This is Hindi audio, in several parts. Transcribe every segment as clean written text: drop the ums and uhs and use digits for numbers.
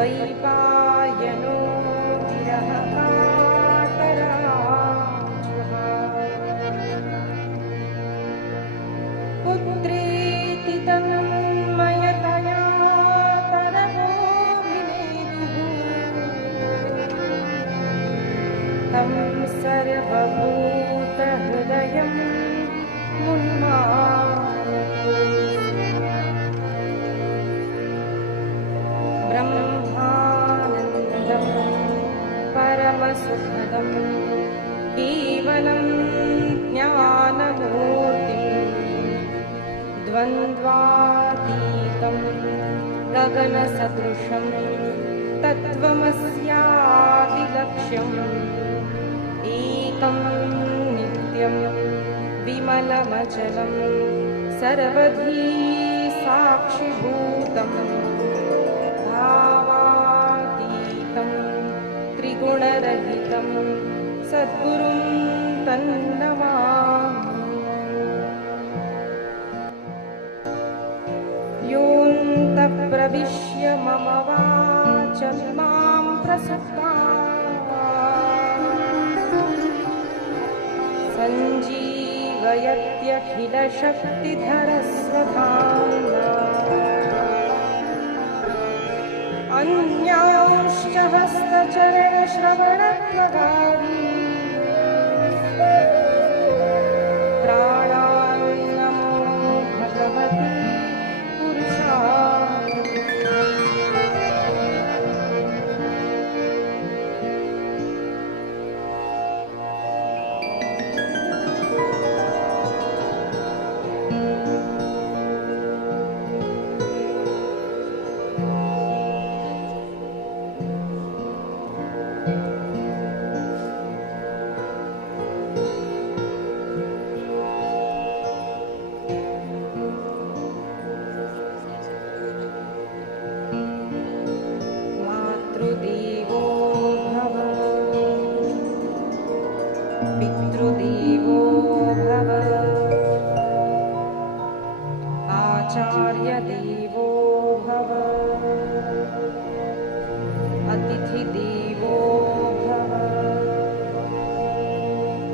द्वैपायनो पुत्रेति तन्मयतया तरवोऽभिनेदुः तं सर्वभूतहृदयं मुन्मानतोऽस्मि। ब्रह्मानन्दं परमसुखदं केवलं ज्ञानमूर्तिं द्वन्द्वातीतं गगनसदृशं तत्त्वमस्यादिलक्ष्यम् एकं नित्यं विमलमचलं सर्वधी साक्षिभूतं भावातीतं त्रिगुणरहितं सद्गुरुं तन्नमामि। योऽन्तः प्रविश्य मम वाचमिमां सञ्जीवयत्यखिलशक्तिधरस्वधाम्ना अन्यांश्च हस्तचरणश्रवणत्वगादीन् प्राणान् नमो भगवते पुरुषाय। आचार्य देवो भव अतिथि देवो भव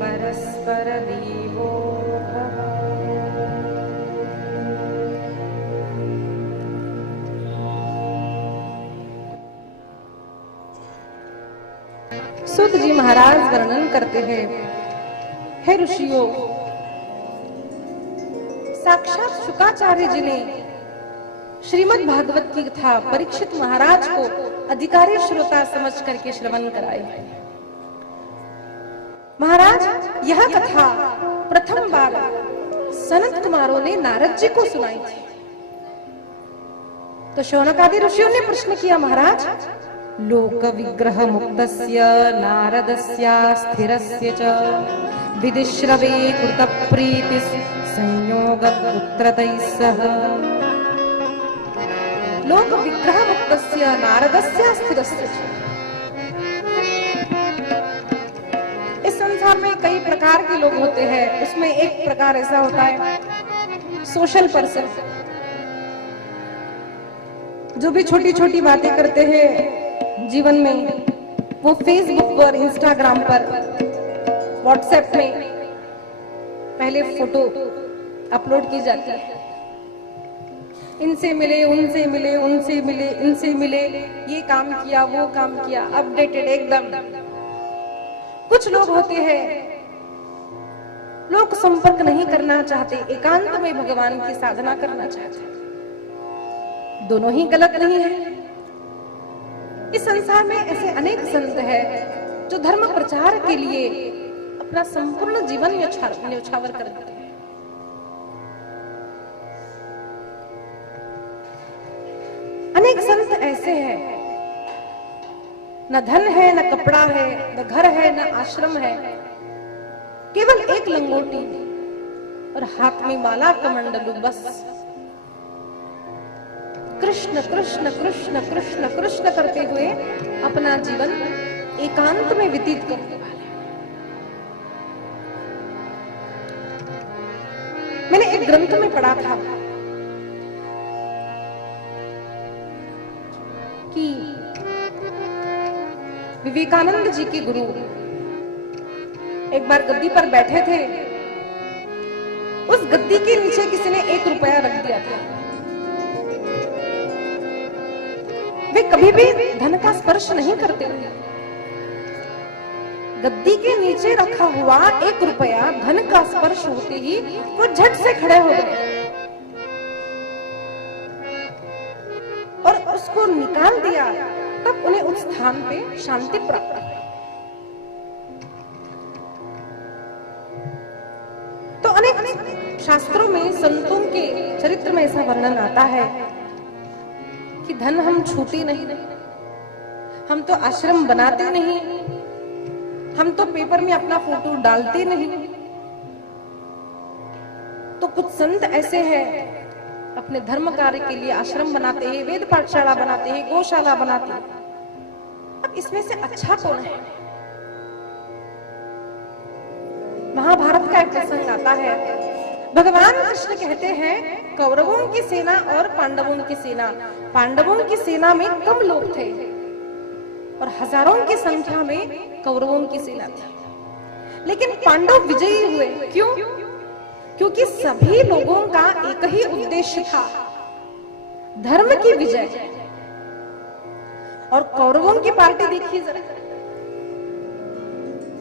परस्पर देवो भव। सूत जी महाराज वर्णन करते हैं, हे ऋषियों, साक्षात शुकाचार्य जी ने श्रीमद् भागवत की कथा परीक्षित महाराज को अधिकारी श्रोता समझ करके श्रवण कराई। महाराज, यह कथा प्रथम बार सनत कुमारों ने नारद जी को सुनाई थी। तो शौनक आदि ऋषियों ने प्रश्न किया, महाराज, लोक विग्रह मुक्तस्य नारदस्य स्थिरस्य च विदिश्रवे कृत प्रीति संयोग पुत्रतैः सह। लोक विग्रह मुक्तस्य नारदस्य स्थिरस्य च। इस संसार में कई प्रकार के लोग होते हैं, उसमें एक प्रकार ऐसा होता है सोशल पर्सन, जो भी छोटी छोटी बातें करते हैं जीवन में, वो फेसबुक पर, इंस्टाग्राम पर, व्हाट्सएप में पहले फोटो अपलोड की जाती है। इनसे मिले, उनसे मिले, उनसे मिले, इनसे मिले, ये काम किया, वो काम किया, अपडेटेड एकदम। कुछ लोग होते हैं लोग संपर्क नहीं करना चाहते, एकांत में भगवान की साधना करना चाहते। दोनों ही गलत नहीं है। इस संसार में ऐसे अनेक संत हैं जो धर्म प्रचार के लिए अपना संपूर्ण जीवन न्यौछावर कर देते हैं। अनेक संत ऐसे हैं, न धन है, न कपड़ा है, न घर है, न आश्रम है, केवल एक लंगोटी और हाथ में माला कमंडलू, बस कृष्ण कृष्ण कृष्ण कृष्ण कृष्ण करते हुए अपना जीवन एकांत में व्यतीत करने वाले। मैंने एक ग्रंथ में पढ़ा था कि विवेकानंद जी के गुरु एक बार गद्दी पर बैठे थे। उस गद्दी के नीचे किसी ने 1 रुपया रख दिया था। वे कभी भी धन का स्पर्श नहीं करते। गद्दी के नीचे रखा हुआ 1 रुपया धन का स्पर्श होते ही वो झट से खड़े हो गए और उसको निकाल दिया। तब उन्हें उस स्थान पे शांति प्राप्त हुई। तो अनेक शास्त्रों में, संतों के चरित्र में ऐसा वर्णन आता है कि धन हम छूते नहीं, हम तो आश्रम बनाते नहीं, हम तो पेपर में अपना फोटो डालते नहीं। तो कुछ संत ऐसे हैं अपने धर्म कार्य के लिए आश्रम बनाते हैं, वेद पाठशाला बनाते हैं, गौशाला बनाते हैं। अब इसमें से अच्छा कौन है? महाभारत का एक प्रसंग आता है। भगवान कृष्ण कहते हैं, कौरवों की सेना और पांडवों की सेना। पांडवों की सेना में कम लोग थे और हजारों की संख्या में कौरवों की सेना थी, लेकिन पांडव विजयी हुए। क्यों? क्योंकि सभी लोगों का एक ही उद्देश्य था, धर्म की विजय। और कौरवों की पार्टी देखिए जरा।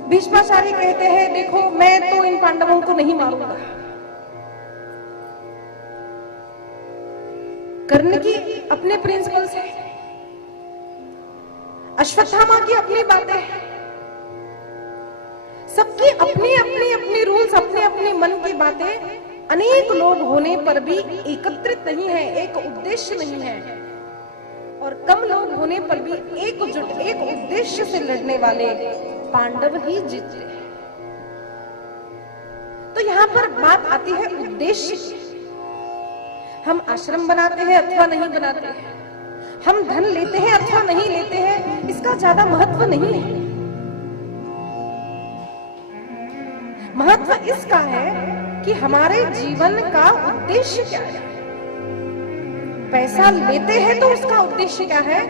भीष्माचार्य कहते हैं, देखो मैं तो इन पांडवों को नहीं मारूंगा। कर्ण की अपने प्रिंसिपल्स हैं, अश्वत्थामा की अपनी बातें हैं, सबकी अपनी अपनी अपनी रूल्स, अपने अपने मन की बातें। अनेक लोग होने पर भी एकत्रित नहीं है, एक उद्देश्य नहीं है। और कम लोग होने पर भी एकजुट, एक उद्देश्य से लड़ने वाले पांडव ही जीते हैं। तो यहाँ पर बात आती है उद्देश्य की। हम आश्रम बनाते हैं अथवा नहीं बनाते हैं, हम धन लेते हैं अथवा नहीं लेते हैं, इसका ज्यादा महत्व नहीं है। महत्व इसका है कि हमारे जीवन का उद्देश्य क्या है। पैसा लेते हैं तो उसका उद्देश्य क्या है,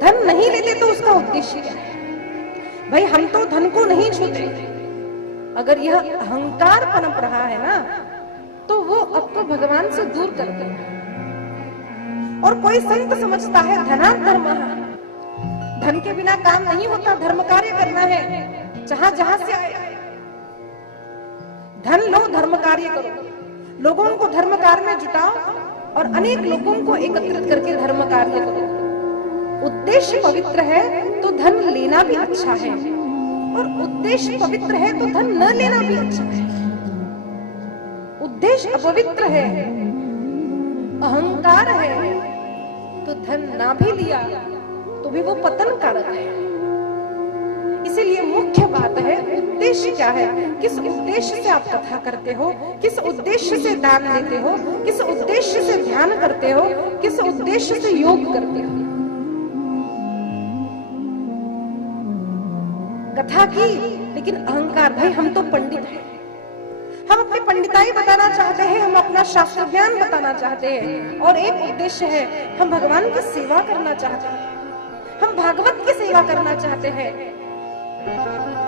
धन नहीं लेते तो उसका उद्देश्य क्या है। भाई हम तो धन को नहीं छूते, अगर यह अहंकार पनप रहा है ना तो वो आपको भगवान से दूर कर देगा। और कोई संत समझता है धनात् धर्मः, धन के बिना काम नहीं होता, धर्म कार्य करना है जहां जहां से आए, धन लो धर्म कार्य करो, लोगों को धर्म कार्य में जुटाओ और अनेक लोगों को एकत्रित करके धर्म कार्य करो। उद्देश्य पवित्र है तो धन लेना भी अच्छा है, और उद्देश्य पवित्र है तो धन न लेना भी अच्छा है। उद्देश्य अपवित्र है, अहंकार है, तो धन ना भी लिया तो भी वो पतन कारक है। इसीलिए मुख्य बात है उद्देश्य क्या है, किस उद्देश्य से आप कथा करते हो, किस उद्देश्य से दान देते हो, किस उद्देश्य से ध्यान करते हो, किस उद्देश्य से योग करते हो। कथा की लेकिन अहंकार, भाई हम तो पंडित हैं, हम अपनी पंडिताई बताना चाहते हैं, हम अपना शास्त्र ज्ञान बताना चाहते हैं, और एक उद्देश्य है हम भगवान की सेवा करना चाहते हैं, हम भागवत की सेवा करना चाहते हैं,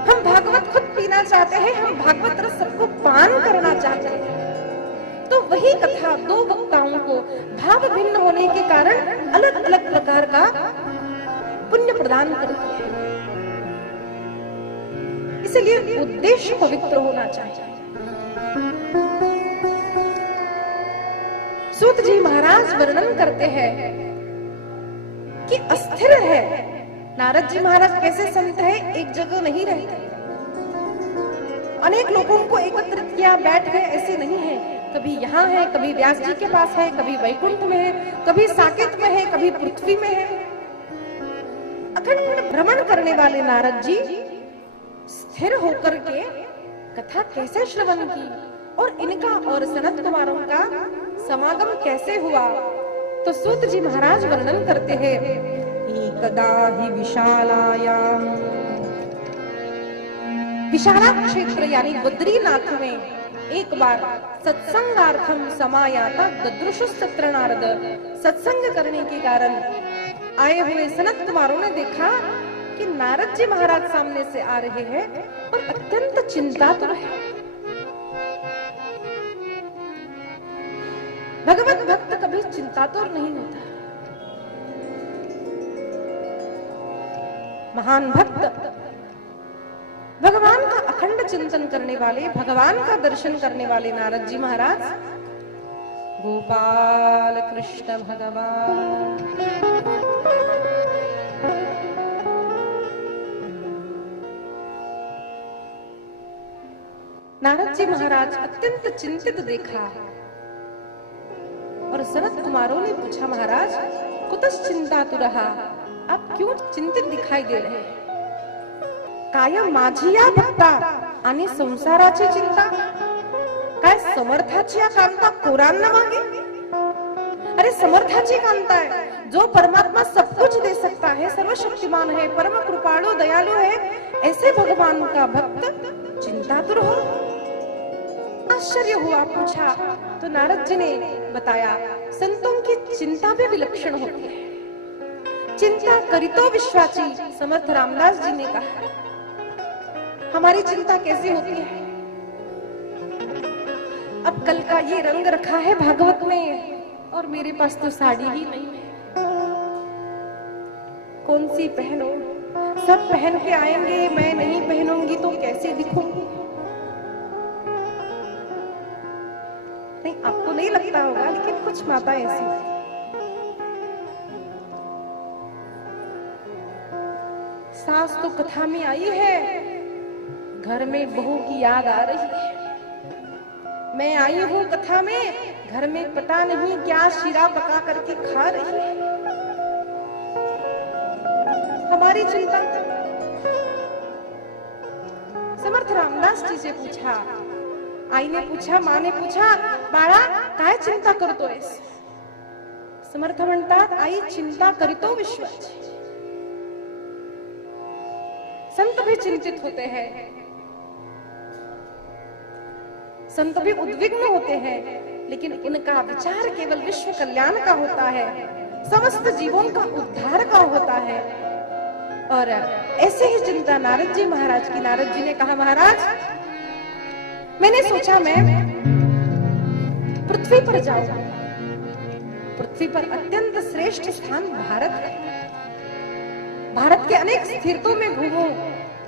हम भागवत खुद पीना चाहते हैं, हम भागवत रस सबको पान करना चाहते हैं। तो वही कथा दो वक्ताओं को भाव भिन्न होने के कारण अलग अलग प्रकार का पुण्य प्रदान करती है। इसलिए उद्देश्य पवित्र होना चाहिए। सूत जी महाराज वर्णन करते हैं कि अस्थिर है। नारद जी महाराज कैसे संत है, एक जगह नहीं रहते, अनेक लोगों को एकत्रित किया, बैठ गए, ऐसे नहीं है। कभी यहाँ है, कभी व्यास जी के पास है, कभी वैकुंठ में है, कभी साकेत में है, कभी पृथ्वी में है। अखंड भ्रमण करने वाले नारद जी स्थिर होकर के कथा कैसे श्रवण की, और इनका और सनत कुमारों का समागम कैसे हुआ, तो सूत जी महाराज वर्णन करते हैं। एकदा हि विशालायाम, विशाला क्षेत्र यानी बद्रीनाथ में एक बार सत्संगार्थम समायाता ददृशुस्तत्र नारद। सत्संग करने के कारण आए हुए सनत कुमारों ने देखा कि नारद जी महाराज सामने से आ रहे हैं और अत्यंत चिंतातुर है। भगवत भक्त कभी चिंतातुर नहीं होता। महान भक्त भगवान का अखंड चिंतन करने वाले, भगवान का दर्शन करने वाले नारद जी महाराज, गोपाल कृष्ण भगवान, नारद जी महाराज अत्यंत चिंतित देखा और सनत कुमारों ने पूछा, महाराज कुतः चिंतातुरः, आप क्यों चिंतित दिखाई दे रहे हैं? काय माझी भक्ता आणि संसाराची चिंता, काय समर्थाची कांता कोरांना मागे? अरे समर्थाची कांता है, जो परमात्मा सब कुछ दे सकता है, सर्वशक्तिमान है, परम कृपालु दयालु है, ऐसे भगवान का भक्त चिंतातुर हो? आश्चर्य हुआ, पूछा तो नारद जी ने बताया, संतों की चिंता भी विलक्षण होती है। चिंता करितो विश्वाची, समर्थ रामदास जी ने कहा। हमारी चिंता कैसी होती है? अब कल का ये रंग रखा है भागवत में और मेरे पास तो साड़ी ही नहीं है, कौन सी पहनो? सब पहन के आएंगे, मैं नहीं पहनूंगी तो कैसे दिखूंगी? नहीं, आपको नहीं लगता होगा, लेकिन कुछ माता ऐसी। सास तो कथा में आई है, घर में बहू की याद आ रही है। मैं आई हूँ कथा में, घर में पता नहीं क्या शीरा पका करके खा रही है। हमारी चिंता। समर्थ रामदास जी से पूछा, आई ने पूछा, माँ ने पूछा, बाळा काय चिंता करतोयस? समर्थ म्हणतात, आई चिंता करितो विश्वाची। संत भी चिंतित होते हैं, संत भी उद्विग्न होते हैं, लेकिन उनका विचार केवल विश्व कल्याण का होता है, समस्त जीवों का उद्धार का होता है। और ऐसे ही चिंता नारद जी महाराज की। नारद जी ने कहा, महाराज मैंने सोचा मैं पृथ्वी पर जाऊं। पृथ्वी पर अत्यंत श्रेष्ठ स्थान भारत है। भारत के अनेक तीर्थों में घूमूं,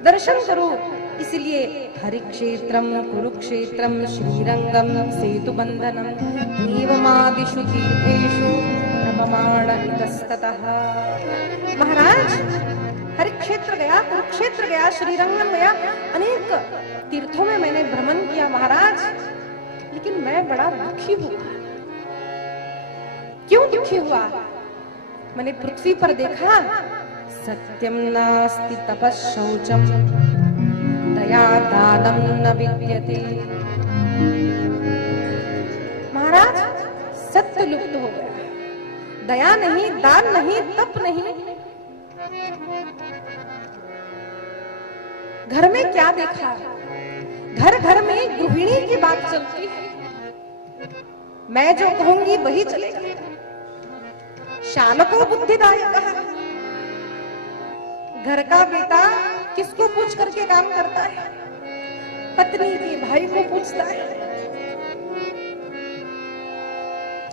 दर्शन करूं, इसलिए हरिक्षेत्रम कुरुक्षेत्रम श्रीरंगम सेतुबंधनम एवमादिषु तीर्थेषु नममाण इतस्ततः। महाराज हरिक्षेत्र गया, कुरुक्षेत्र गया, श्रीरंगम गया, अनेक तीर्थों में मैंने भ्रमण किया महाराज, लेकिन मैं बड़ा दुखी हुआ। क्यों दुखी हुआ? मैंने पृथ्वी पर देखा, सत्यम नास्ति तपश्शौचम दया दानम न विद्यते। महाराज सत्य लुप्त हो गया, दया नहीं, दान नहीं, तप नहीं। घर में क्या देखा? घर घर में गृहिणी की बात चलती है, मैं जो कहूंगी वही चलेगा। शालको बुद्धिदायक है। घर का बेटा किसको पूछ करके काम करता है? पत्नी के भाई को पूछता है।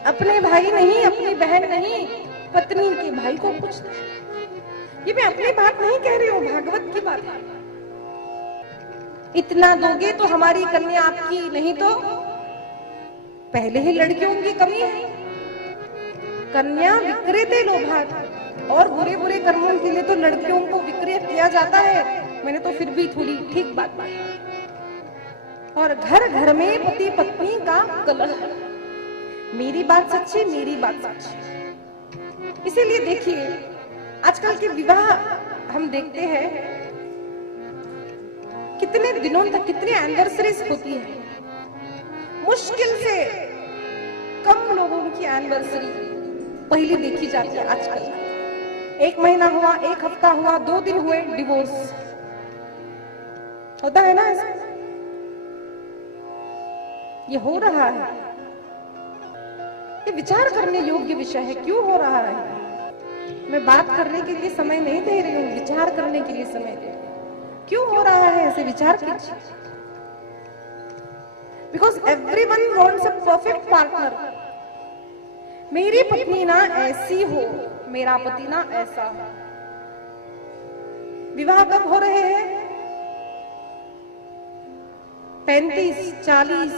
अपने भाई नहीं, अपनी बहन नहीं, पत्नी के भाई को पूछता है। ये मैं अपनी बात नहीं कह रही हूं, भागवत की बात है। इतना दोगे तो हमारी कन्या आपकी, नहीं तो पहले ही लड़कियों की कमी है। कन्या विक्रेते लोभात, और बुरे बुरे कर्मों के लिए तो लड़कियों को विक्रय किया जाता है। मैंने तो फिर भी थोड़ी ठीक बात मानी। और घर घर में पति पत्नी का कलह। मेरी बात सच्ची, मेरी बात सच्ची। इसीलिए देखिए आजकल के विवाह हम देखते हैं, कितने दिनों तक कितनी एनिवर्सरीज होती है। मुश्किल से कम लोगों की एनिवर्सरी पहली देखी जाती है आजकल। 1 महीना हुआ, 1 हफ्ता हुआ, 2 दिन हुए, डिवोर्स होता है ना ऐसा। ये हो रहा है, ये विचार करने योग्य विषय है। क्यों हो रहा है? मैं बात करने के लिए समय नहीं दे रही हूँ, विचार करने के लिए समय दे रही हूँ। क्यों हो रहा है ऐसे? विचार कीजिए। Because everyone wants a perfect partner. मेरी पत्नी ना ऐसी हो, मेरा पति ना ऐसा हो। विवाह कब हो रहे हैं? 35, 40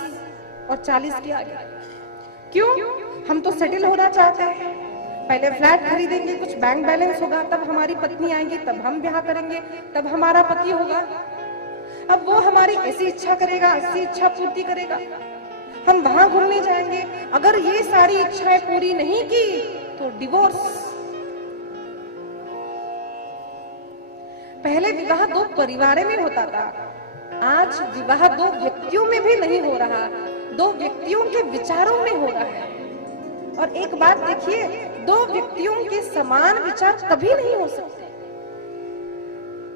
और 40 के आगे। क्यों? हम तो सेटल होना चाहते हैं। पहले फ्लैट खरीदेंगे, कुछ बैंक बैलेंस होगा, तब हमारी पत्नी आएंगी, तब हम ब्याह करेंगे, तब हमारा पति होगा। अब वो हमारी ऐसी इच्छा करेगा, ऐसी इच्छा पूर्ति करेगा, हम वहां घूमने जाएंगे। अगर ये सारी इच्छाएं पूरी नहीं की तो डिवोर्स। पहले विवाह 2 परिवारों में होता था, आज विवाह 2 व्यक्तियों में भी नहीं हो रहा, 2 व्यक्तियों के विचारों में हो रहा है। और एक बात देखिए, 2 व्यक्तियों के समान विचार कभी नहीं हो सकते।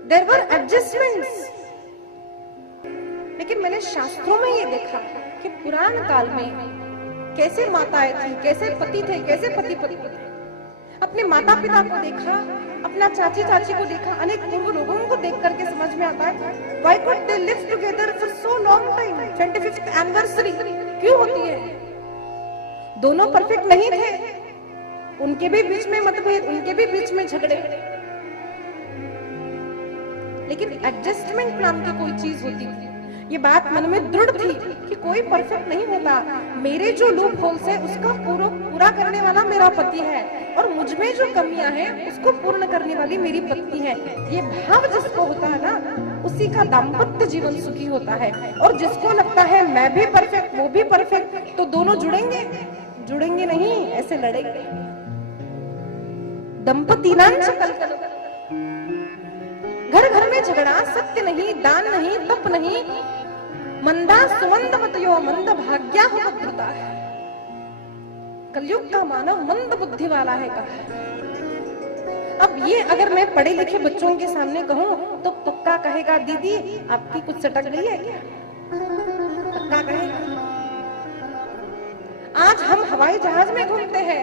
There were adjustments। लेकिन मैंने शास्त्रों में ये देखा कि पुराण काल में कैसे माताएं थी, कैसे पति थे, कैसे पति थे। अपने माता पिता को देखा, अपना चाची चाची को देखा, अनेक पूर्व लोगों को देख करके समझ में आता है why could they live together for so long time? 25th anniversary क्यों होती है? दोनों परफेक्ट नहीं थे, उनके भी बीच में मतभेद, उनके भी बीच में झगड़े, लेकिन एडजस्टमेंट नाम की कोई चीज होती थी। ये बात मन में दृढ़ थी कि कोई परफेक्ट नहीं होता। मेरे जो लूप होल्स है उसका पूरा करने वाला मेरा पति है, और मुझ में जो कमियां हैं उसको पूर्ण करने वाली मेरी पत्नी है। ये भाव जिसको होता है ना, उसी का दाम्पत्य जीवन सुखी होता है। और जिसको लगता है मैं भी परफेक्ट, वो भी परफेक्ट, तो दोनों जुड़ेंगे नहीं, ऐसे लड़ेंगे। दंपति घर घर में झगड़ा, सत्य नहीं, दान नहीं, तप नहीं, मंदा सुमंद मतयो मंद भाग्या होता है। कलयुग का मानव मंद बुद्धि वाला है कहा। अब ये अगर मैं पढ़े लिखे बच्चों के सामने कहूं तो पक्का कहेगा दीदी आपकी कुछ सटक गई है क्या? पक्का कहेगा। हवाई जहाज में घूमते हैं।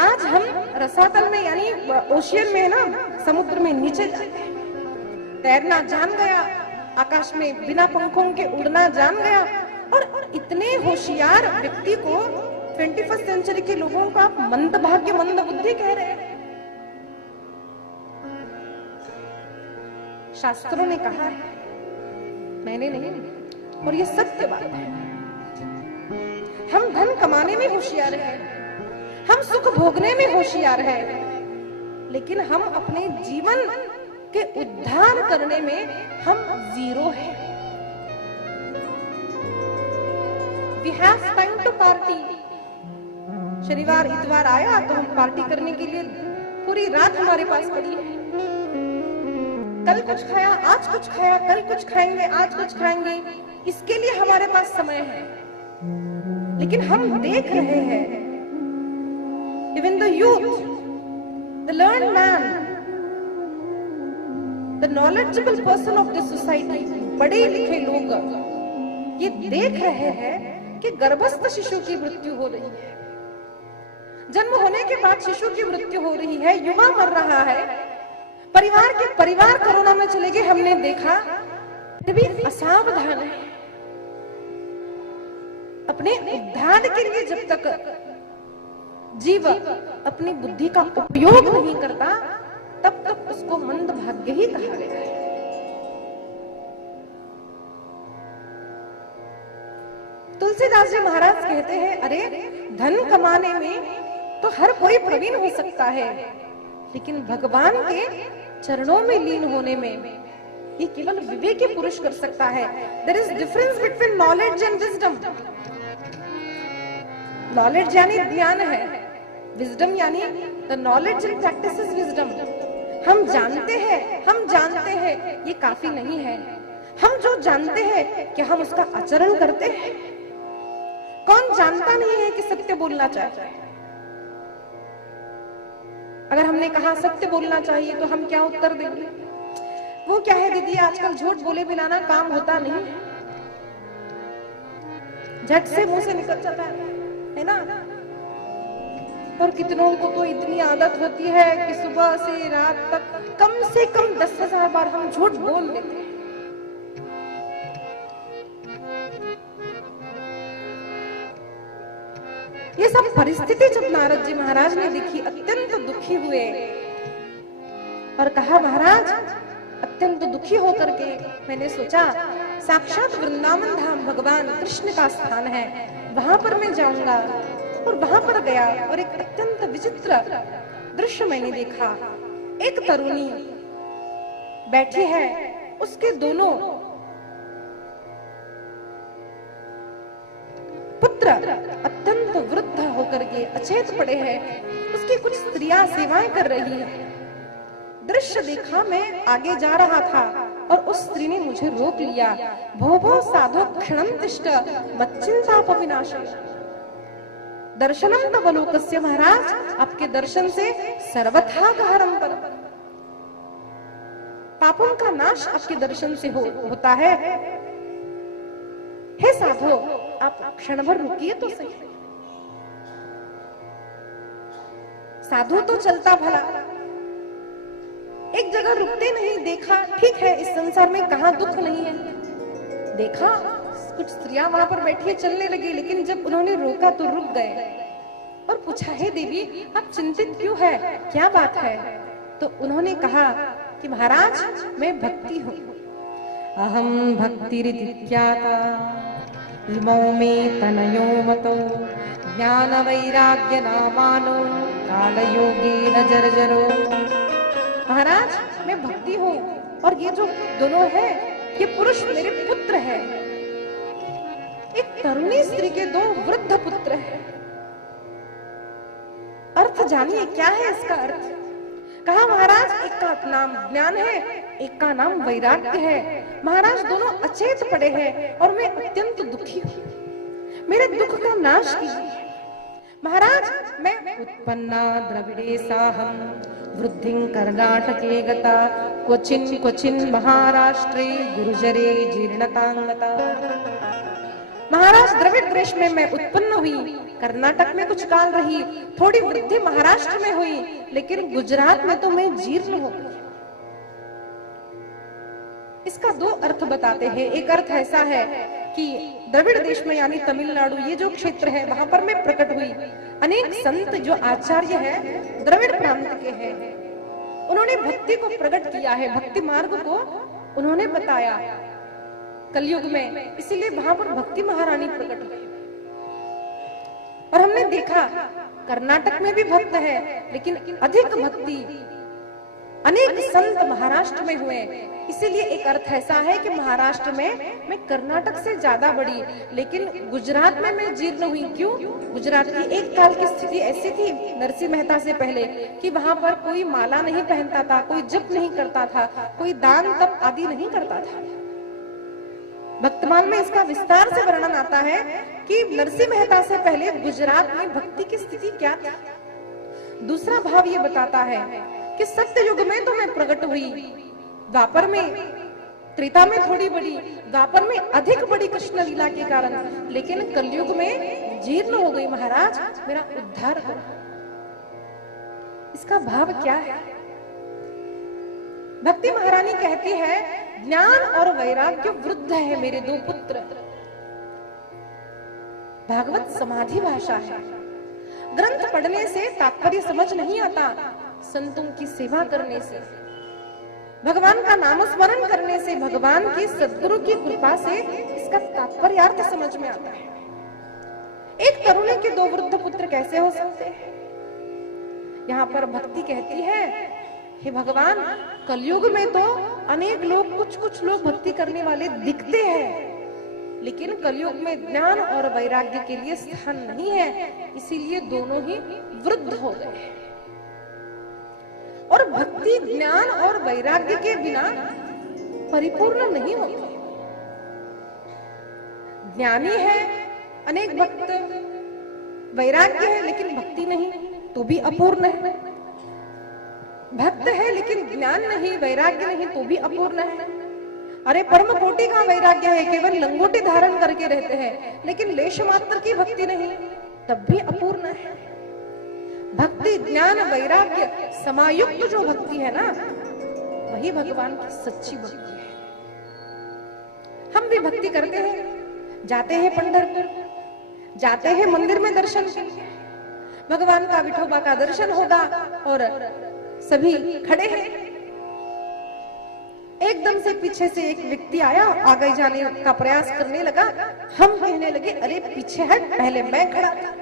आज हम रसातल में यानी ओशियन में ना, समुद्र में नीचे जाते हैं। तैरना जान गया, आकाश में बिना पंखों के उड़ना जान गया। और इतने होशियार व्यक्ति को 21st सेंचुरी के लोगों को आप मंदभाग्य मंद बुद्धि कह रहे हैं। शास्त्रों ने कहा है, मैंने नहीं, और ये सत्य बात है। हम धन कमाने में होशियार हैं, हम सुख भोगने में होशियार हैं, लेकिन हम अपने जीवन के उद्धार करने में हम जीरो हैं। We have time to party। शनिवार इतवार आया तो हम पार्टी करने के लिए पूरी रात हमारे पास पड़ी है। कल कुछ खाया, आज कुछ खाया, कल कुछ खाएंगे, आज कुछ खाएंगे, इसके लिए हमारे पास समय है। लेकिन हम देख रहे हैं, even the youth, the learn man, the knowledgeable person of this society, बड़े लिखे लोग ये देख रहे हैं कि गर्भस्थ शिशु की मृत्यु हो रही है, जन्म होने के बाद शिशु की मृत्यु हो रही है, युवा मर रहा है, परिवार के परिवार कोरोना में चले गए। हमने देखा, तभी असावधान है। अपने उद्धार के लिए जब तक जीव अपनी बुद्धि का उपयोग नहीं करता, तब तक उसको मंदभाग्य ही कहा गया है। तुलसीदास जी महाराज कहते हैं, अरे धन कमाने में तो हर कोई प्रवीण हो सकता है, लेकिन भगवान के चरणों में लीन होने में ये केवल विवेकी पुरुष कर सकता है। There is difference between knowledge and wisdom. Knowledge यानी ज्ञान है, विजडम यानी the knowledge and practice is wisdom. हम जानते हैं ये काफी नहीं है। हम जो जानते हैं कि हम उसका आचरण करते हैं। कौन जानता नहीं है कि सत्य बोलना चाहिए? अगर हमने कहा सत्य बोलना चाहिए तो हम क्या उत्तर देंगे? वो क्या है दीदी, आजकल झूठ बोले बिना ना काम होता नहीं, झट से मुंह से निकल जाता है ना। और कितनों को तो इतनी आदत होती है कि सुबह से रात तक कम से कम 10,000 बार हम झूठ बोल देते हैं। ये सब परिस्थिति जब नारद जी महाराज ने देखी, अत्यंत दुखी हुए और कहा, महाराज अत्यंत दुखी होकर के मैंने सोचा साक्षात वृंदावन धाम भगवान कृष्ण का स्थान है, वहां पर मैं जाऊंगा। और वहां पर गया और एक अत्यंत विचित्र दृश्य मैंने देखा। एक तरुणी बैठी है, उसके दोनों पुत्र अत्यंत वृद्ध होकर के अचेत पड़े हैं। उसकी कुछ स्त्रियां सेवाएं कर रही है। दृश्य देखा, मैं आगे जा रहा था और उस स्त्री ने मुझे रोक लिया। भो भो साधो क्षणं तिष्ठ मच्चिंताप विनाशः। दर्शनम तव लोकस्य, महाराज आपके दर्शन से सर्वथा गहरम पर, पापों का नाश आपके दर्शन से होता है। हे साधो, आप क्षण भर रुकिए तो सही। साधु तो चलता भला, एक जगह रुकते नहीं। देखा, ठीक है इस संसार में कहां दुख नहीं है। देखा कुछ स्त्रियां वहां पर बैठी चलने लगी, लेकिन जब उन्होंने रोका तो रुक गए और पूछा, हे देवी आप चिंतित क्यों है, क्या बात है? तो उन्होंने कहा कि महाराज मैं भक्ति हूँ। अहम भक्तिरित्याता इमौ मे तनयो मतो ज्ञान वैराग्य नामानो कालयोगेन जर्जरो। महाराज मैं भक्ति हूँ और ये जो दोनों है ये पुरुष मेरे पुत्र है। एक तरुणी स्त्री के दो वृद्ध पुत्र है। अर्थ जानिए क्या है इसका अर्थ? कहा महाराज एक का नाम ज्ञान है, एक का नाम वैराग्य है। महाराज दोनों अचेत पड़े हैं और मैं अत्यंत दुखी हूँ, मेरे दुख का नाश कीजिए। महाराज मैं उत्पन्ना द्रविड़े साहम वृद्धिं कर्णाटके गता क्वचिन क्वचिन महाराष्ट्रे गुर्जरे जीर्णतांगता। महाराज द्रविड़ देश में मैं उत्पन्न हुई, कर्नाटक में कुछ काल रही, थोड़ी वृद्धि महाराष्ट्र में हुई, लेकिन गुजरात में तो मैं जीर्ण हो गई। इसका दो अर्थ बताते हैं। एक अर्थ ऐसा है कि द्रविड़ देश में यानी तमिलनाडु ये जो क्षेत्र है वहां पर मैं प्रकट हुई। अनेक संत जो आचार्य है द्रविड़ प्रांत के हैं, उन्होंने भक्ति को प्रकट किया है, भक्ति मार्ग को उन्होंने बताया कलयुग में, इसीलिए वहां पर भक्ति महारानी प्रकट हुई। और हमने देखा कर्नाटक में भी भक्त है, लेकिन अधिक भक्ति अनेक संत महाराष्ट्र में हुए। इसीलिए एक अर्थ ऐसा है कि महाराष्ट्र में मैं कर्नाटक से ज्यादा बड़ी, लेकिन गुजरात में मैं जीर्ण हुई। क्यों? गुजरात की एक काल की स्थिति ऐसी थी नरसिंह मेहता से पहले कि वहां पर कोई माला नहीं पहनता था, कोई जप नहीं करता था, कोई दान तप आदि नहीं करता था। भक्तमान में इसका विस्तार से वर्णन आता है कि नरसिंह मेहता से पहले गुजरात में भक्ति की स्थिति क्या थी। दूसरा भाव ये बताता है कि सत्य युग में तो मैं प्रकट हुई, द्वापर में, त्रेता में थोड़ी बड़ी, द्वापर में अधिक बड़ी कृष्ण लीला के कारण, लेकिन कलयुग में जीर्ण हो गई। महाराज मेरा उद्धार करो। इसका भाव क्या है? भक्ति महारानी कहती है ज्ञान और वैराग्य वृद्ध है मेरे दो पुत्र। भागवत समाधि भाषा है। ग्रंथ पढ़ने से तात्पर्य समझ नहीं आता, संतों की सेवा करने से, भगवान का नाम स्मरण करने से, भगवान की सद्गुरु की कृपा से इसका तात्पर्यार्थ समझ में आता है। एक तरुणी के दो वृद्ध पुत्र कैसे हो सकते हैं? यहाँ पर भक्ति कहती है हे भगवान, कलयुग में तो अनेक लोग, कुछ लोग भक्ति करने वाले दिखते हैं, लेकिन कलयुग में ज्ञान और वैराग्य के लिए स्थान नहीं है, इसीलिए दोनों ही वृद्ध हो गए। और भक्ति ज्ञान और वैराग्य के बिना परिपूर्ण नहीं होती। ज्ञानी है अनेक भक्त, वैराग्य है लेकिन भक्ति नहीं, तो भी अपूर्ण है। भक्त है लेकिन ज्ञान नहीं, वैराग्य नहीं, तो भी अपूर्ण है। अरे परम कोटि का वैराग्य है, केवल लंगोटी धारण करके रहते हैं, लेकिन लेश मात्र की भक्ति नहीं, तब भी अपूर्ण है। भक्ति ज्ञान वैराग्य समायुक्त जो भक्ति है ना, वही भगवान की सच्ची भक्ति है। हम भी भक्ति करते हैं, जाते हैं पंढरपुर, जाते हैं मंदिर में दर्शन के लिए, भगवान का विठोबा का दर्शन होगा और सभी खड़े हैं। एकदम से पीछे से एक व्यक्ति आया, आगे जाने का प्रयास करने लगा। हम कहने लगे अरे पीछे हट, पहले मैं खड़ा था।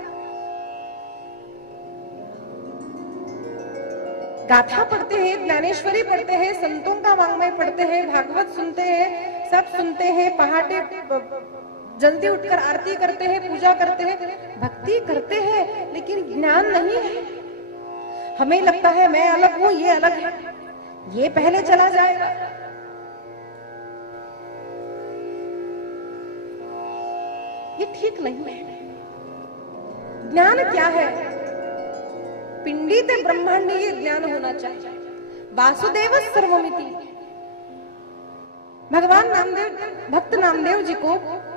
गाथा पढ़ते हैं, ज्ञानेश्वरी पढ़ते हैं, संतों का वाङ्मय पढ़ते हैं, भागवत सुनते हैं, सब सुनते हैं, पहाटे जल्दी उठकर आरती करते हैं, पूजा करते हैं, भक्ति करते हैं, लेकिन ज्ञान नहीं है। हमें लगता है मैं अलग हूं, ये अलग है, ये पहले चला जाएगा। ये ठीक नहीं है। ज्ञान क्या है? पिंडी ते ब्रह्मांड ये ज्ञान होना चाहिए। वासुदेव सर्वमिति। भगवान नामदेव, भक्त नामदेव जी को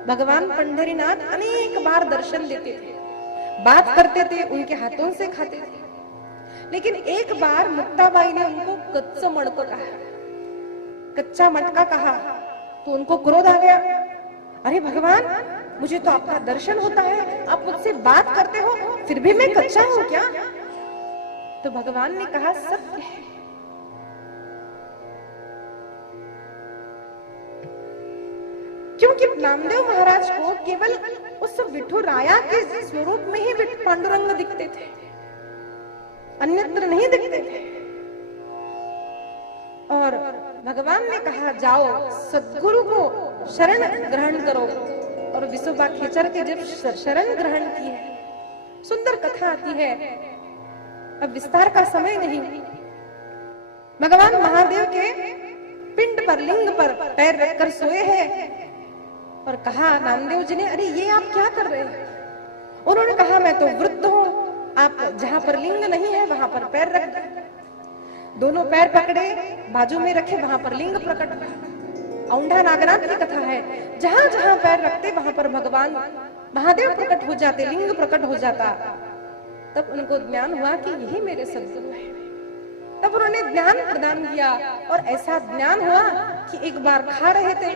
भगवान पंढरीनाथ अनेक बार दर्शन देते थे, बात करते थे, उनके हाथों से खाते थे। लेकिन एक बार मुक्ताबाई ने उनको कच्चा मटका कहा, कच्चा मटका कहा, तो उनको क्रोध आ गया। अरे भगवान, मुझे तो आपका दर्शन होता है, आप मुझसे बात करते हो, फिर भी मैं कच्चा हूं क्या? तो भगवान ने कहा सत्य है। क्योंकि नामदेव महाराज को केवल उस विठु राया के स्वरूप में ही पांडुरंग दिखते थे, अन्यत्र नहीं दिखते थे। और भगवान ने कहा जाओ सद्गुरु को शरण ग्रहण करो, और विसोबा खेचर के जब शरण ग्रहण की है, सुंदर कथा आती है, अब विस्तार का समय नहीं। भगवान महादेव के पिंड पर, लिंग पर पैर रखकर सोए हैं, और कहा नामदेव जी ने, अरे ये आप क्या कर रहे हैं? उन्होंने कहा मैं तो वृद्ध हूं, आप जहां पर लिंग नहीं है वहां पर पैर रख दे। दोनों पैर पकड़े, बाजू में रखे, वहां पर लिंग प्रकट हुआ, औंधा नागनाथ की कथा है, जहां जहां पैर रखते वहां पर भगवान महादेव प्रकट हो जाते, लिंग प्रकट हो जाता। तब उनको ज्ञान हुआ कि यही मेरे सद्गुरु है। तब उन्होंने ज्ञान प्रदान किया और ऐसा ज्ञान हुआ कि एक बार खा रहे थे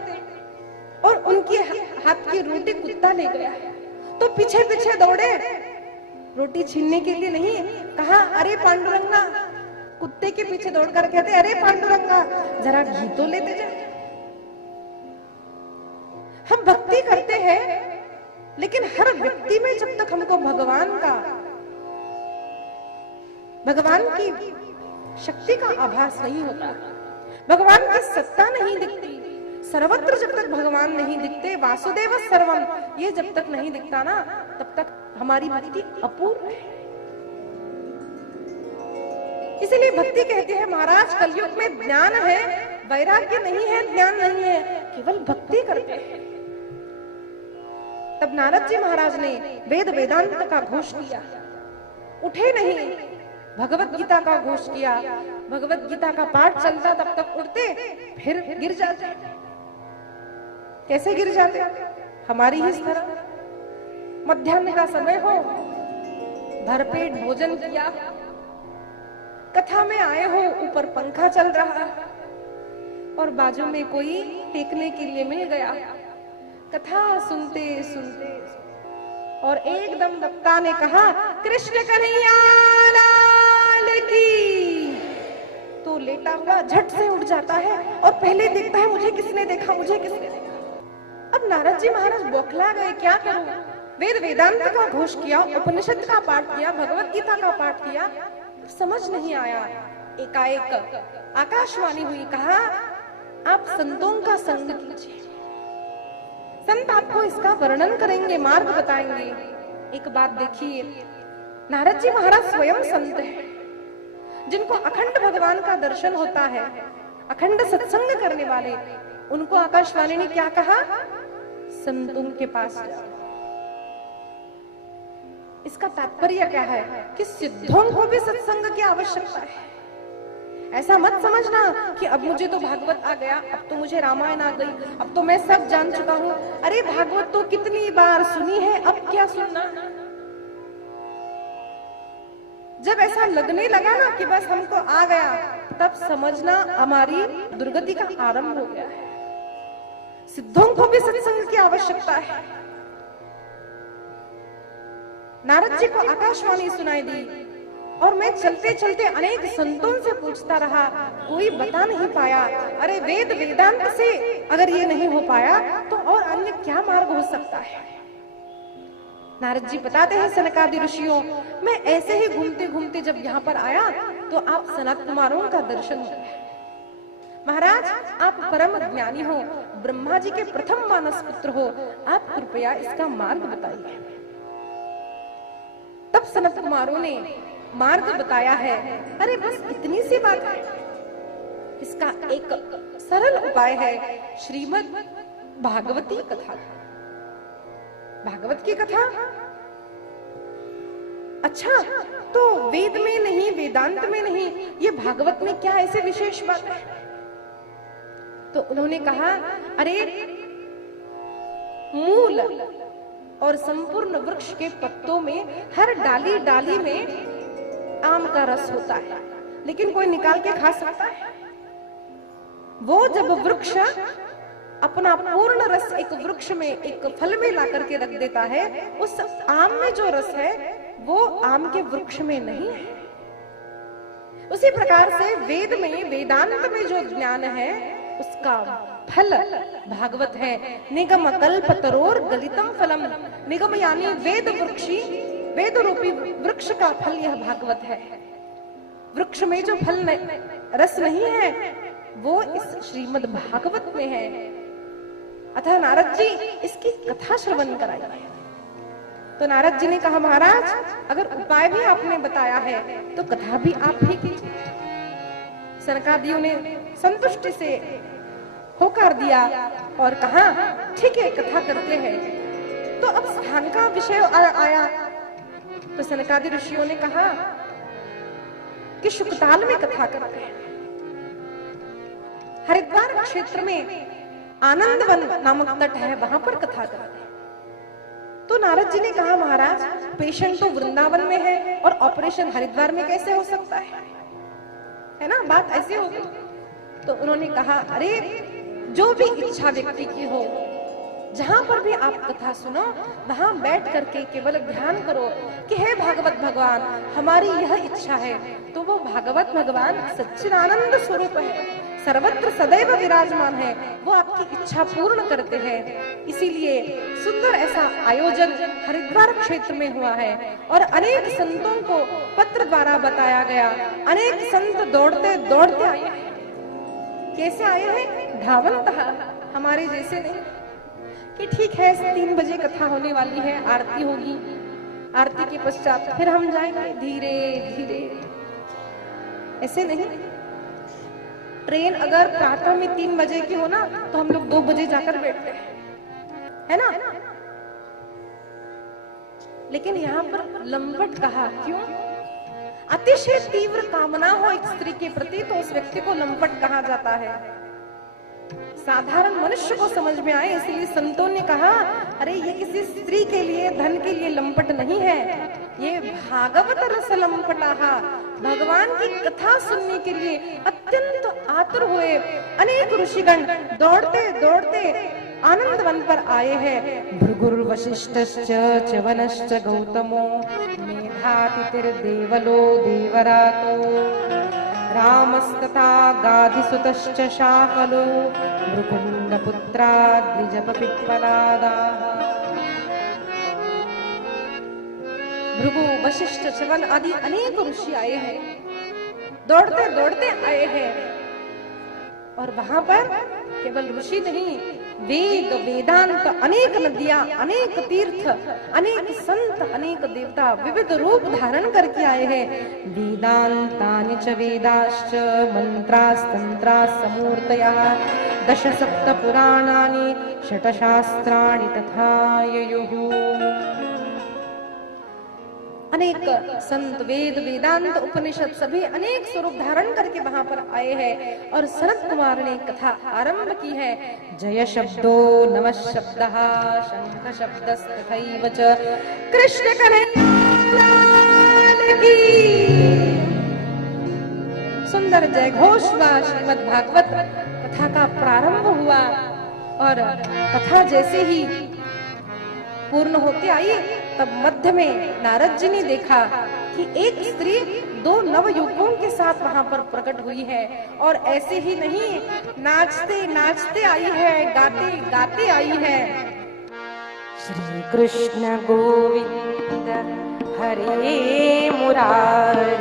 और उनके हाथ की रोटी कुत्ता ले गया, तो पीछे पीछे दौड़े, रोटी छीनने के लिए नहीं, कहा अरे पांडुरंगा, कुत्ते के पीछे दौड़कर कहते अरे पांडुरंगा जरा घी तो लेते जा। हम भक्ति करते हैं, लेकिन हर व्यक्ति में जब तक हमको भगवान की शक्ति का आभास नहीं होता, भगवान की सत्ता नहीं दिखती, सर्वत्र जब तक भगवान नहीं दिखते, वासुदेव सर्वम, ये जब तक नहीं दिखता ना, तब तक हमारी भक्ति अपूर्ण है। इसीलिए भक्ति कहते हैं महाराज कलयुग में ज्ञान है, वैराग्य नहीं है, ज्ञान नहीं है, केवल भक्ति करते हैं। तब नारद जी महाराज ने वेद वेदांत का घोष किया, उठे नहीं, भगवत गीता का घोष किया। भगवत गीता का पाठ चलता तब तक उठते, फिर गिर जाते। कैसे गिर जाते? हमारी ही तरह मध्याह्न का समय हो, भरपेट भोजन किया, कथा में आए हो, ऊपर पंखा चल रहा और बाजू में कोई टेकने के लिए मिल गया, कथा सुनते सुनते और एकदम वक्ता ने कहा कृष्ण कन्हैया लाल की, तो लेटा हुआ झट से उठ जाता है और पहले देखता है मुझे किसने देखा, मुझे किसने देखा। अब नारद जी महाराज बौखला गए, क्या करूं? वेद वेदांत का घोष किया, उपनिषद का पाठ किया, भगवत गीता का पाठ किया, समझ नहीं आया। एकाएक आकाशवाणी हुई, कहा आप संतों का संग कीजिए, संत आपको इसका वर्णन करेंगे, मार्ग बताएंगे। एक बात देखिए, नारद जी महाराज स्वयं संत है, जिनको अखंड भगवान का दर्शन होता है, अखंड सत्संग करने वाले, उनको आकाशवाणी ने क्या कहा? संतों के पास जाओ। इसका तात्पर्य क्या है कि सिद्धों को भी सत्संग की आवश्यकता है। ऐसा मत समझना कि अब मुझे तो भागवत आ गया, अब तो मुझे रामायण आ गई, अब तो मैं सब जान चुका हूँ। अरे भागवत तो कितनी बार सुनी है, अब क्या सुनना? जब ऐसा लगने लगा ना कि बस हमको आ गया, तब समझना हमारी दुर्गति का आरंभ हो गया है। सिद्धों को भी सत्संग की आवश्यकता है। नारद जी को आकाशवाणी सुनाई दी और मैं चलते चलते अनेक संतों से पूछता रहा, कोई बता नहीं पाया। अरे वेद वेदांत से अगर ये नहीं हो पाया तो और अन्य क्या मार्ग हो सकता है? नारद जी बताते हैं सनकादि ऋषियों, मैं ऐसे ही घूमते घूमते जब यहाँ पर आया तो आप सनत कुमारों का दर्शन किया। महाराज आप परम ज्ञानी हो, ब्रह्मा जी के प्रथम मानस पुत्र हो, आप कृपया इसका मार्ग बताइए। तब सनत कुमारों ने मार्ग बताया है। अरे बस इतनी सी बात है, इसका एक सरल उपाय है, श्रीमद् भागवती कथा। भागवत की कथा? अच्छा, तो वेद में नहीं, वेदांत में नहीं, ये भागवत में क्या ऐसे विशेष बात है? तो उन्होंने कहा, अरे मूल और संपूर्ण वृक्ष के पत्तों में हर डाली डाली में आम का रस होता है, लेकिन कोई निकाल के खा सकता है? वो जब वृक्ष अपना पूर्ण रस एक वृक्ष में, एक फल में ला करके रख देता है, उस आम में जो रस है वो आम के वृक्ष में नहीं है। उसी प्रकार से वेद में, वेदांत में जो ज्ञान है उसका फल भागवत है। निगम कल्प तरोर गलितम फलम, निगम यानी वेद वृक्षी, वेद रूपी वृक्ष का फल यह भागवत है। वृक्ष में जो फल रस नहीं है वो इस श्रीमद् भागवत में है। अतः नारद जी इसकी कथा श्रवण कराइए। तो नारद जी ने कहा, महाराज अगर उपाय भी आपने बताया है तो कथा भी आप ही कीजिए। सनकादियों ने संतुष्टि से होकर दिया और कहा, ठीक है कथा करते हैं। तो अब स्थान का विषय आया, तो सनकादि ऋषियों ने कहा कि शुकताल में कथा करते हैं। हरिद्वार क्षेत्र में आनंदवन नामक तट है, वहां पर कथा करते हैं। तो नारद जी ने कहा, महाराज पेशेंट तो वृंदावन में है और ऑपरेशन हरिद्वार में कैसे हो सकता है ना, बात ऐसे हो गई। तो उन्होंने कहा, अरे जो भी इच्छा व्यक्ति की हो, जहां पर भी आप कथा सुनो, वहां बैठ करके केवल ध्यान करो कि हे भागवत भगवान, हमारी यह इच्छा है। तो वो भागवत भगवान सच्चिदानंद स्वरूप है, सर्वत्र सदैव विराजमान है, वो आपकी इच्छा पूर्ण करते हैं। इसीलिए सुंदर ऐसा आयोजन हरिद्वार क्षेत्र में हुआ है और अनेक संतों को पत्र द्वारा बताया गया। अनेक संत दौड़ते दौड़ते आए हैं। कैसे आए हैं? धावंतः, हमारे जैसे नहीं कि ठीक है 3 बजे कथा होने वाली है, आरती होगी, आरती के पश्चात फिर हम जाएंगे धीरे धीरे, ऐसे नहीं। ट्रेन अगर प्रातः में 3 बजे की हो ना, तो हम लोग 2 बजे जाकर बैठते हैं, है ना। लेकिन यहाँ पर लंपट कहा, क्यों? अतिशय तीव्र कामना हो एक स्त्री के प्रति तो उस व्यक्ति को लंपट कहा जाता है। साधारण मनुष्य को समझ में आए, इसलिए संतों ने कहा, अरे ये किसी स्त्री के लिए, धन के लिए लंपट नहीं है, ये भागवत रस लंपटाहा, भगवान की कथा सुनने के लिए अत्यंत आतुर हुए अनेक ऋषिगण दौड़ते दौड़ते आनंदवन पर आए हैं। भृगुर वशिष्ठश्च च्यवनश्च गौतमो मेधातिथिर्देवलो देवरातो रामस्तथा गाधिसुतश्च शाकलो मृकुण्डपुत्रा द्विजपपिप्पलादाः। भृगु, वशिष्ठ, च्यवन आदि अनेक ऋषि आए हैं, दौड़ते दौड़ते आए हैं। और वहां पर केवल ऋषि नहीं, वेद, वेदांत, अनेक नदियां, अनेक तीर्थ, अनेक संत, अनेक देवता विविध रूप धारण करके आए हैं। वेदांतानि च वेदाश्च मंत्रास्तंत्राः समूर्तयः 10 सप्त पुराणानि 6 शास्त्राणि तथा ययुः। अनेक संत, वेद, वेदांत, उपनिषद सभी अनेक स्वरूप धारण करके वहां पर आए हैं। और सनत कुमार ने कथा आरंभ की है। जय शब्दो नमः शब्दः शंख शब्दस्तथैव च कृष्ण कन्हैया की सुंदर जय घोष व श्रीमद् भागवत कथा का प्रारंभ हुआ। और कथा जैसे ही पूर्ण होते आई, तब मध्य में नारद जी ने देखा कि एक स्त्री 2 नवयुवकों के साथ वहां पर प्रकट हुई है। और ऐसे ही नहीं, नाचते नाचते आई है, गाते गाते आई है। श्री कृष्ण गोविंद हरे मुरारी,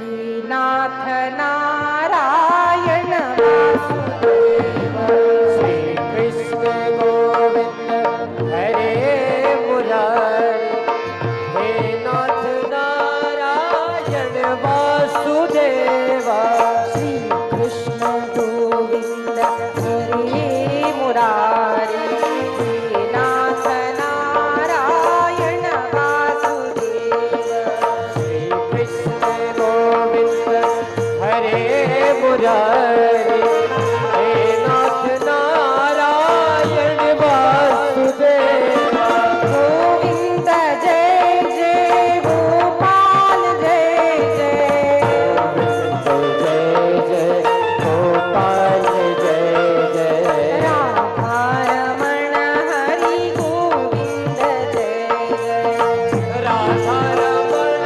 हे नाथ नारायण वासुदेव। श्री कृष्ण गोविंद हरे मुरारी, हे नाथ नारायण वासुदेवा। श्री कृष्ण गोविंद हरे मुरारी, हे नाथ नारायण वासुदेव। श्री कृष्ण गोविंद हरे मुरारी, हे नाथ नारायण वासुदेवा। गोविंद जय जय गोपाल जय जय। गोविंद जय जय गोपाल जय जय। राधा रमण हरि गोविंद जय जय। राधा रमण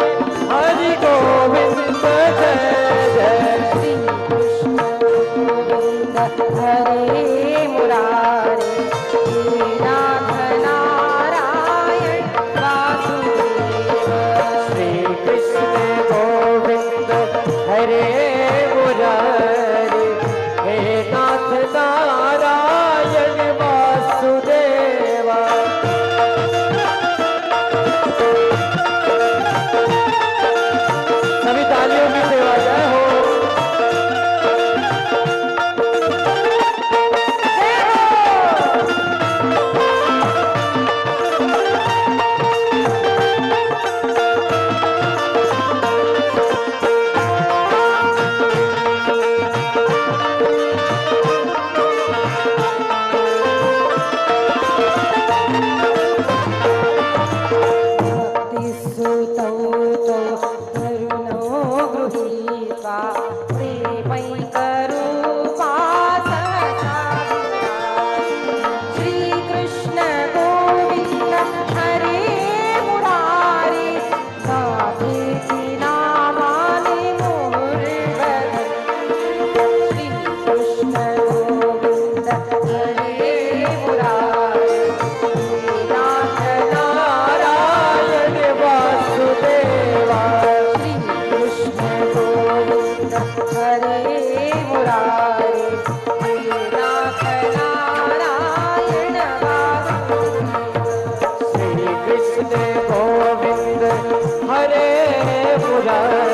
हरि गोविंद जय जय। श्री कृष्ण मुरारी